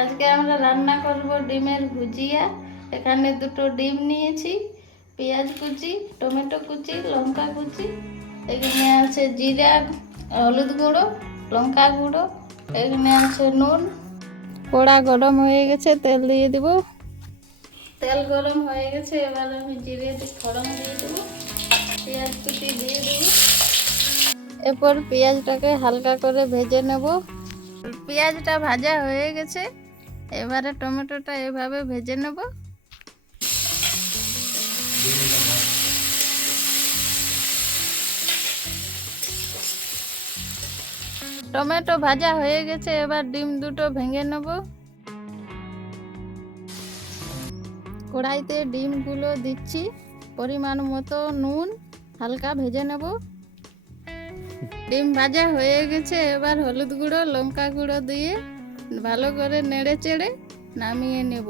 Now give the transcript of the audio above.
আজকে আমরা রান্না করব ডিমের ভুজিয়া। এখানে দুটো ডিম নিয়েছি, পেঁয়াজ কুচি, টমেটো কুচি, লঙ্কা কুচি, এখানে আছে জিরা, হলুদ গুঁড়ো, লঙ্কা গুঁড়ো, এখানে আছে নুন। কড়া গরম হয়ে গেছে, তেল দিয়ে দেব। তেল গরম হয়ে গেছে, এবার আমি জিরে ফোড়ন দিয়ে দেবো, পেঁয়াজ কুচি দিয়ে দেবো। এরপর পেঁয়াজটাকে হালকা করে ভেজে নেব। পেঁয়াজটা ভাজা হয়ে গেছে, এবারে টমেটোটা এভাবে ভেজে নেব। টমেটো ভাজা হয়ে গেছে, এবার ডিম দুটো ভেঙে নেব। কড়াইতে ডিমগুলো দিচ্ছি, পরিমাণ মতো নুন, হালকা ভেজে নেব। ডিম ভাজা হয়ে গেছে, এবার হলুদ গুঁড়ো, লঙ্কা গুঁড়ো দিয়ে ভালো করে নেড়ে চেড়ে নামিয়ে নেব।